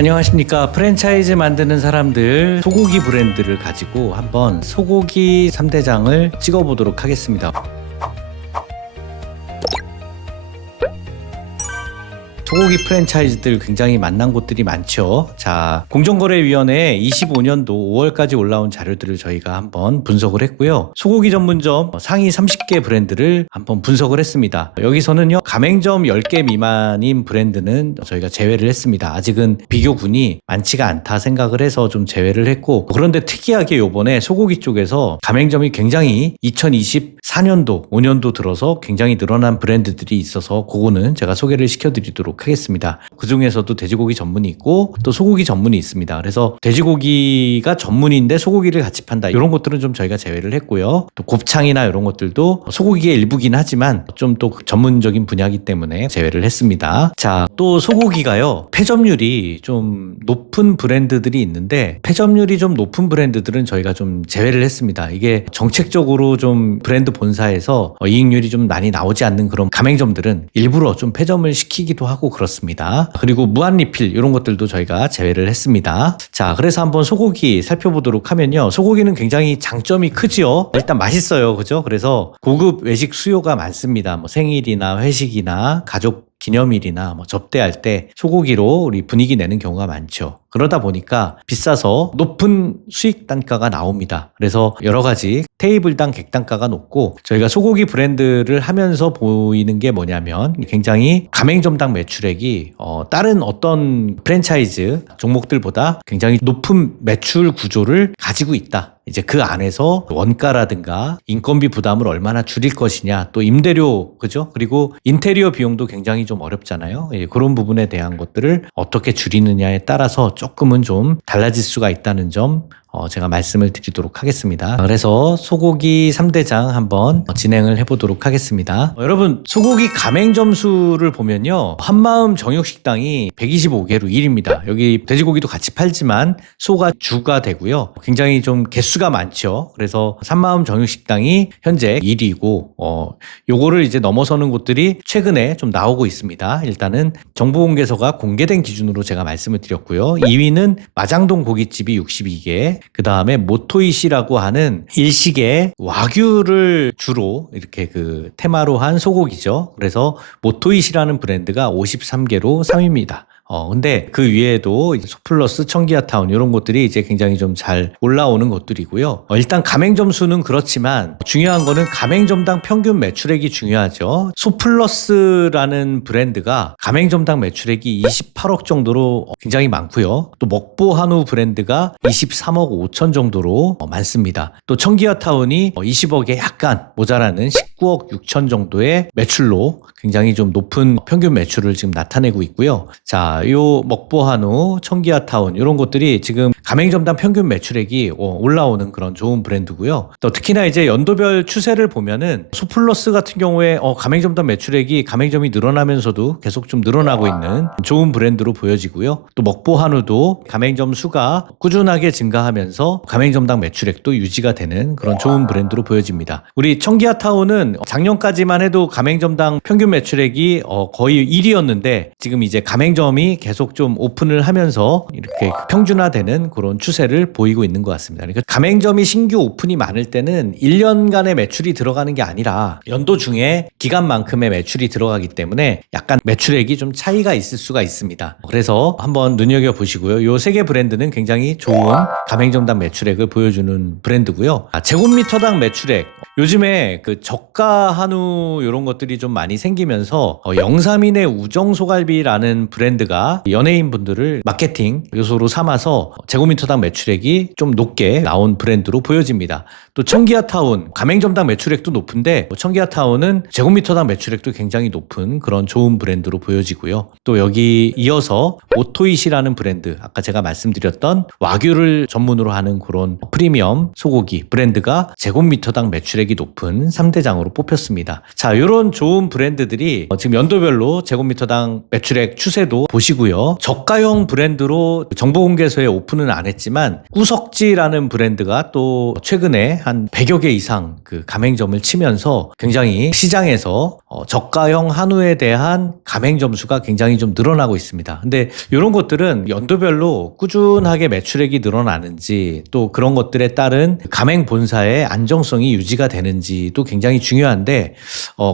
안녕하십니까. 프랜차이즈 만드는 사람들 소고기 브랜드를 가지고 한번 소고기 3대장을 찍어보도록 하겠습니다. 소고기 프랜차이즈들 굉장히 만난 곳들이 많죠. 자, 공정거래위원회에 25년도 5월까지 올라온 자료들을 저희가 한번 분석을 했고요. 소고기 전문점 상위 30개 브랜드를 한번 분석을 했습니다. 여기서는요, 가맹점 10개 미만인 브랜드는 저희가 제외를 했습니다. 아직은 비교군이 많지가 않다 생각을 해서 좀 제외를 했고, 그런데 특이하게 요번에 소고기 쪽에서 가맹점이 굉장히 2024년도, 5년도 들어서 굉장히 늘어난 브랜드들이 있어서 그거는 제가 소개를 시켜드리도록 하겠습니다. 그 중에서도 돼지고기 전문이 있고 또 소고기 전문이 있습니다. 그래서 돼지고기가 전문인데 소고기를 같이 판다, 이런 것들은 좀 저희가 제외를 했고요. 또 곱창이나 이런 것들도 소고기의 일부긴 하지만 좀 또 전문적인 분야이기 때문에 제외를 했습니다. 자, 또 소고기가요, 폐점률이 좀 높은 브랜드들이 있는데 폐점률이 좀 높은 브랜드들은 저희가 좀 제외를 했습니다. 이게 정책적으로 좀 브랜드 본사에서 이익률이 좀 많이 나오지 않는 그런 가맹점들은 일부러 좀 폐점을 시키기도 하고 그렇습니다. 그리고 무한리필 이런 것들도 저희가 제외를 했습니다. 자, 그래서 한번 소고기 살펴보도록 하면요, 소고기는 굉장히 장점이 크지요. 일단 맛있어요, 그죠? 그래서 고급 외식 수요가 많습니다. 뭐 생일이나 회식이나 가족 기념일이나 뭐 접대할 때 소고기로 우리 분위기 내는 경우가 많죠. 그러다 보니까 비싸서 높은 수익 단가가 나옵니다. 그래서 여러 가지 테이블당 객단가가 높고, 저희가 소고기 브랜드를 하면서 보이는 게 뭐냐면 굉장히 가맹점당 매출액이 다른 어떤 프랜차이즈 종목들보다 굉장히 높은 매출 구조를 가지고 있다. 이제 그 안에서 원가라든가 인건비 부담을 얼마나 줄일 것이냐, 또 임대료, 그죠? 그리고 인테리어 비용도 굉장히 좀 어렵잖아요. 예, 그런 부분에 대한 것들을 어떻게 줄이느냐에 따라서 조금은 좀 달라질 수가 있다는 점 제가 말씀을 드리도록 하겠습니다. 그래서 소고기 3대장 한번 진행을 해보도록 하겠습니다. 여러분, 소고기 가맹점 수를 보면요, 한마음 정육식당이 125개로 1위입니다. 여기 돼지고기도 같이 팔지만 소가 주가 되고요. 굉장히 좀 개수가 많죠. 그래서 한마음 정육식당이 현재 1위고 요거를 이제 넘어서는 곳들이 최근에 좀 나오고 있습니다. 일단은 정보공개서가 공개된 기준으로 제가 말씀을 드렸고요. 2위는 마장동 고깃집이 62개, 그 다음에 모토이시라고 하는 일식의 와규를 주로 이렇게 그 테마로 한 소고기죠. 그래서 모토이시라는 브랜드가 53개로 3위입니다. 근데 그 위에도 소플러스, 청기아타운 이런 것들이 이제 굉장히 좀 잘 올라오는 것들이고요. 일단 가맹점 수는 그렇지만 중요한 거는 가맹점당 평균 매출액이 중요하죠. 소플러스라는 브랜드가 가맹점당 매출액이 28억 정도로 굉장히 많고요. 또 먹보한우 브랜드가 23억 5천 정도로 많습니다. 또 청기아타운이 20억에 약간 모자라는 19억 6천 정도의 매출로 굉장히 좀 높은 평균 매출을 지금 나타내고 있고요. 자, 요 먹보한우, 청기아타운 이런 것들이 지금 가맹점당 평균 매출액이 올라오는 그런 좋은 브랜드고요. 또 특히나 이제 연도별 추세를 보면은 소플러스 같은 경우에 가맹점당 매출액이 가맹점이 늘어나면서도 계속 좀 늘어나고 있는 좋은 브랜드로 보여지고요. 또 먹보한우도 가맹점 수가 꾸준하게 증가하면서 가맹점당 매출액도 유지가 되는 그런 좋은 브랜드로 보여집니다. 우리 청기아타운은 작년까지만 해도 가맹점당 평균 매출액이 거의 1위였는데 지금 이제 가맹점이 계속 좀 오픈을 하면서 이렇게 평준화되는 그런 추세를 보이고 있는 것 같습니다. 그러니까 가맹점이 신규 오픈이 많을 때는 1년간의 매출이 들어가는 게 아니라 연도 중에 기간만큼의 매출이 들어가기 때문에 약간 매출액이 좀 차이가 있을 수가 있습니다. 그래서 한번 눈여겨보시고요. 요 세 개 브랜드는 굉장히 좋은 가맹점당 매출액을 보여주는 브랜드고요. 제곱미터당 매출액, 요즘에 그 저가 한우 이런 것들이 좀 많이 생기면서 영삼인의 우정소갈비라는 브랜드가 연예인분들을 마케팅 요소로 삼아서 제곱미터당 매출액이 좀 높게 나온 브랜드로 보여집니다. 또 청기아타운, 가맹점당 매출액도 높은데 청기아타운은 제곱미터당 매출액도 굉장히 높은 그런 좋은 브랜드로 보여지고요. 또 여기 이어서 모토이시라는 브랜드, 아까 제가 말씀드렸던 와규를 전문으로 하는 그런 프리미엄 소고기 브랜드가 제곱미터당 매출액 매출액이 높은 3대장으로 뽑혔습니다. 자, 이런 좋은 브랜드들이 지금 연도별로 제곱미터당 매출액 추세도 보시고요. 저가형 브랜드로 정보공개소에 오픈은 안 했지만 꾸석지라는 브랜드가 또 최근에 한 100여 개 이상 그 가맹점을 치면서 굉장히 시장에서 저가형 한우에 대한 가맹점 수가 굉장히 좀 늘어나고 있습니다. 근데 이런 것들은 연도별로 꾸준하게 매출액이 늘어나는지 또 그런 것들에 따른 가맹 본사의 안정성이 유지가 되는지도 굉장히 중요한데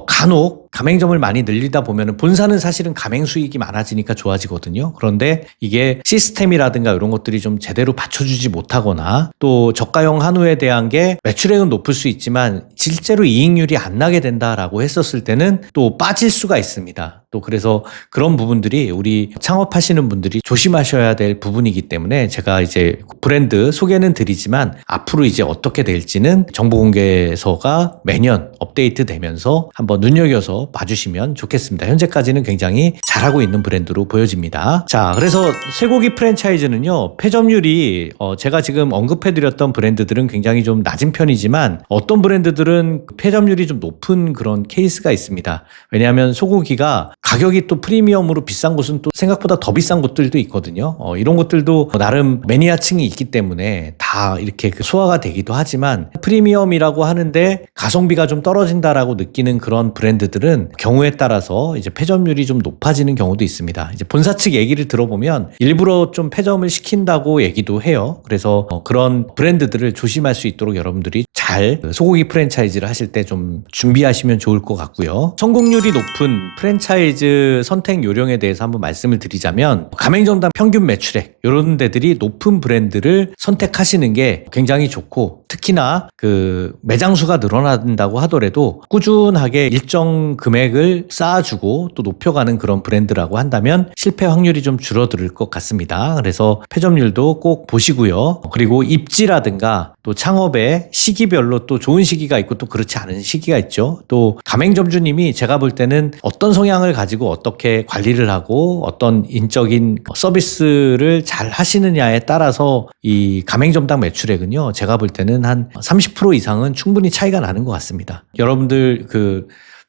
간혹 가맹점을 많이 늘리다 보면 본사는 사실은 가맹 수익이 많아지니까 좋아지거든요. 그런데 이게 시스템이라든가 이런 것들이 좀 제대로 받쳐주지 못하거나 또 저가형 한우에 대한 게 매출액은 높을 수 있지만 실제로 이익률이 안 나게 된다라고 했었을 때는 또 빠질 수가 있습니다. 또 그래서 그런 부분들이 우리 창업하시는 분들이 조심하셔야 될 부분이기 때문에 제가 이제 브랜드 소개는 드리지만 앞으로 이제 어떻게 될지는 정보공개서가 매년 업데이트 되면서 한번 눈여겨서 봐주시면 좋겠습니다. 현재까지는 굉장히 잘하고 있는 브랜드로 보여집니다. 자, 그래서 쇠고기 프랜차이즈는요, 폐점률이 제가 지금 언급해드렸던 브랜드들은 굉장히 좀 낮은 편이지만 어떤 브랜드들은 폐점률이 좀 높은 그런 케이스가 있습니다. 왜냐하면 소고기가 가격이 또 프리미엄으로 비싼 곳은 또 생각보다 더 비싼 곳들도 있거든요. 이런 것들도 나름 매니아층이 있기 때문에 다 이렇게 소화가 되기도 하지만 프리미엄이라고 하는데 가성비가 좀 떨어진다라고 느끼는 그런 브랜드들은 경우에 따라서 이제 폐점률이 좀 높아지는 경우도 있습니다. 이제 본사 측 얘기를 들어보면 일부러 좀 폐점을 시킨다고 얘기도 해요. 그래서 그런 브랜드들을 조심할 수 있도록 여러분들이 잘 소고기 프랜차이즈를 하실 때 좀 준비하시면 좋을 것 같고요. 성공률이 높은 프랜차이즈 선택 요령에 대해서 한번 말씀을 드리자면 가맹점당 평균 매출액 이런 데들이 높은 브랜드를 선택하시는 게 굉장히 좋고 특히나 그 매장 수가 늘어난다고 하더라도 꾸준하게 일정 금액을 쌓아주고 또 높여가는 그런 브랜드라고 한다면 실패 확률이 좀 줄어들 것 같습니다. 그래서 폐점률도 꼭 보시고요. 그리고 입지라든가 또 창업의 시기별로 또 좋은 시기가 있고 또 그렇지 않은 시기가 있죠. 또 가맹점주님이 제가 볼 때는 어떤 성향을 가지고 어떻게 관리를 하고 어떤 인적인 서비스를 잘 하시느냐에 따라서 이 가맹점당 매출액은요, 제가 볼 때는 한 30% 이상은 충분히 차이가 나는 것 같습니다. 여러분들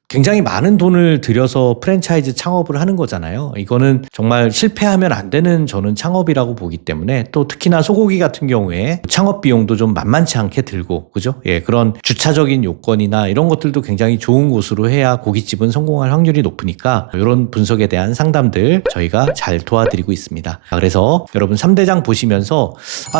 굉장히 많은 돈을 들여서 프랜차이즈 창업을 하는 거잖아요. 이거는 정말 실패하면 안 되는 저는 창업이라고 보기 때문에 또 특히나 소고기 같은 경우에 창업 비용도 좀 만만치 않게 들고, 그죠? 예, 그런 주차적인 요건이나 이런 것들도 굉장히 좋은 곳으로 해야 고깃집은 성공할 확률이 높으니까 이런 분석에 대한 상담들 저희가 잘 도와드리고 있습니다. 그래서 여러분 3대장 보시면서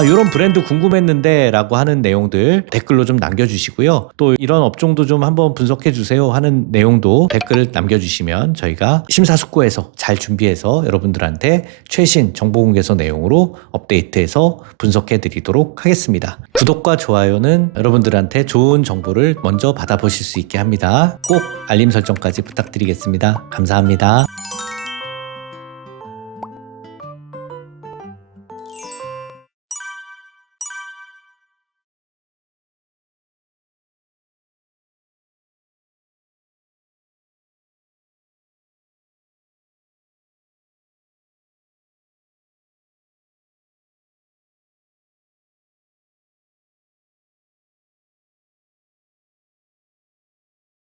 이런 브랜드 궁금했는데 라고 하는 내용들 댓글로 좀 남겨주시고요. 또 이런 업종도 좀 한번 분석해 주세요 하는 내용도 댓글을 남겨주시면 저희가 심사숙고해서 잘 준비해서 여러분들한테 최신 정보공개서 내용으로 업데이트해서 분석해 드리도록 하겠습니다. 구독과 좋아요는 여러분들한테 좋은 정보를 먼저 받아보실 수 있게 합니다. 꼭 알림 설정까지 부탁드리겠습니다. 감사합니다.